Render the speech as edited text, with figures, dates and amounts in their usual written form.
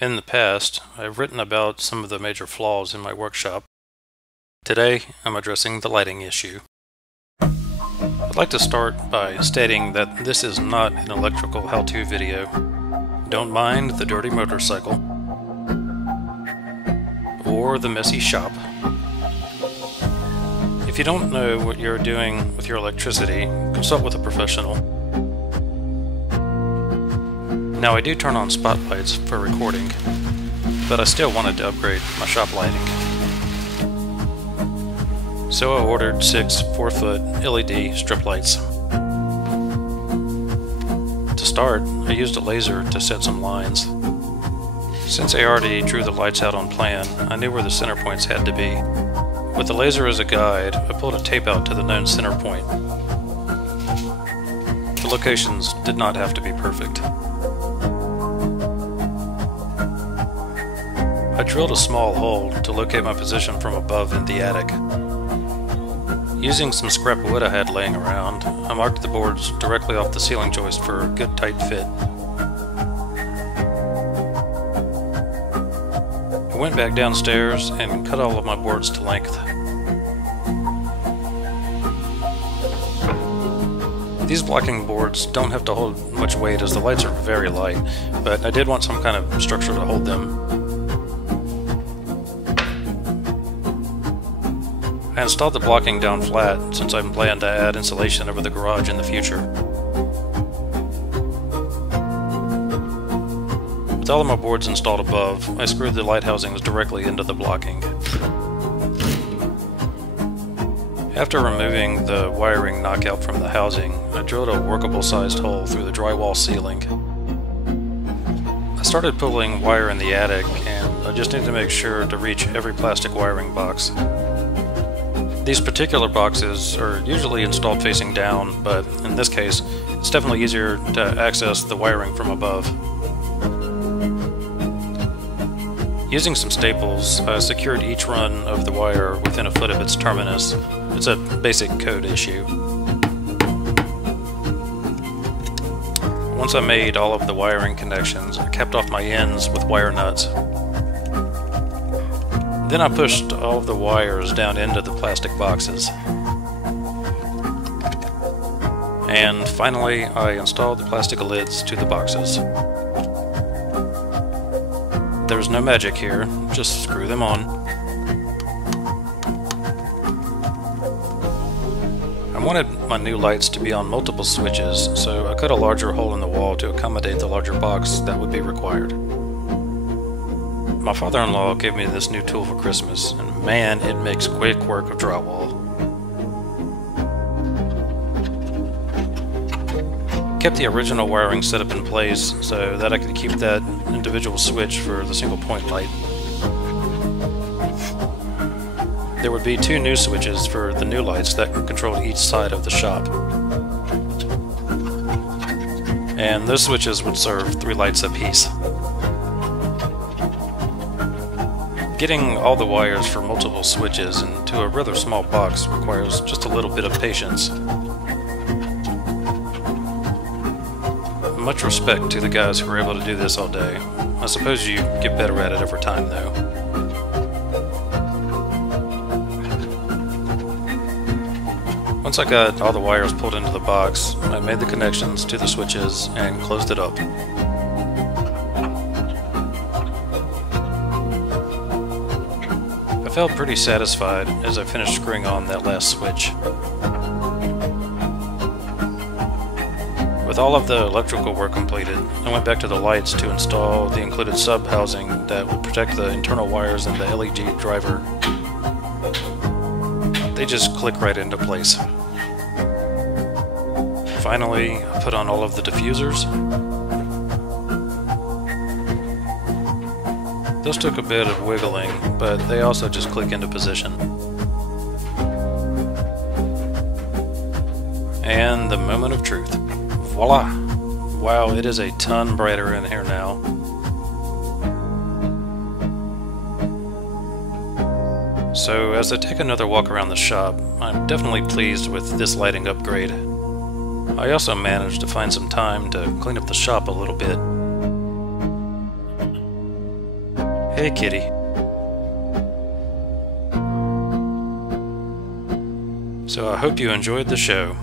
In the past, I've written about some of the major flaws in my workshop. Today, I'm addressing the lighting issue. I'd like to start by stating that this is not an electrical how-to video. Don't mind the dirty motorcycle or the messy shop. If you don't know what you're doing with your electricity, consult with a professional. Now, I do turn on spotlights for recording, but I still wanted to upgrade my shop lighting. So I ordered 6 4-foot LED strip lights. To start, I used a laser to set some lines. Since I already drew the lights out on plan, I knew where the center points had to be. With the laser as a guide, I pulled a tape out to the known center point. The locations did not have to be perfect. I drilled a small hole to locate my position from above in the attic. Using some scrap wood I had laying around, I marked the boards directly off the ceiling joist for a good tight fit. I went back downstairs and cut all of my boards to length. These blocking boards don't have to hold much weight as the lights are very light, but I did want some kind of structure to hold them. I installed the blocking down flat since I plan to add insulation over the garage in the future. With all of my boards installed above, I screwed the light housings directly into the blocking. After removing the wiring knockout from the housing, I drilled a workable sized hole through the drywall ceiling. I started pulling wire in the attic, and I just need to make sure to reach every plastic wiring box. These particular boxes are usually installed facing down, but in this case, it's definitely easier to access the wiring from above. Using some staples, I secured each run of the wire within a foot of its terminus. It's a basic code issue. Once I made all of the wiring connections, I capped off my ends with wire nuts. Then I pushed all of the wires down into the plastic boxes. And finally, I installed the plastic lids to the boxes. There's no magic here, just screw them on. I wanted my new lights to be on multiple switches, so I cut a larger hole in the wall to accommodate the larger box that would be required. My father-in-law gave me this new tool for Christmas, and man, it makes quick work of drywall. Kept the original wiring set up in place so that I could keep that individual switch for the single point light. There would be 2 new switches for the new lights that controlled each side of the shop. And those switches would serve 3 lights apiece. Getting all the wires for multiple switches into a rather small box requires just a little bit of patience. Much respect to the guys who are able to do this all day. I suppose you get better at it over time, though. Once I got all the wires pulled into the box, I made the connections to the switches and closed it up. I felt pretty satisfied as I finished screwing on that last switch. With all of the electrical work completed, I went back to the lights to install the included sub-housing that would protect the internal wires and the LED driver. They just click right into place. Finally, I put on all of the diffusers. Those took a bit of wiggling, but they also just click into position. And the moment of truth. Voila! Wow, it is a ton brighter in here now. So as I take another walk around the shop, I'm definitely pleased with this lighting upgrade. I also managed to find some time to clean up the shop a little bit. Hey, kitty. So I hope you enjoyed the show.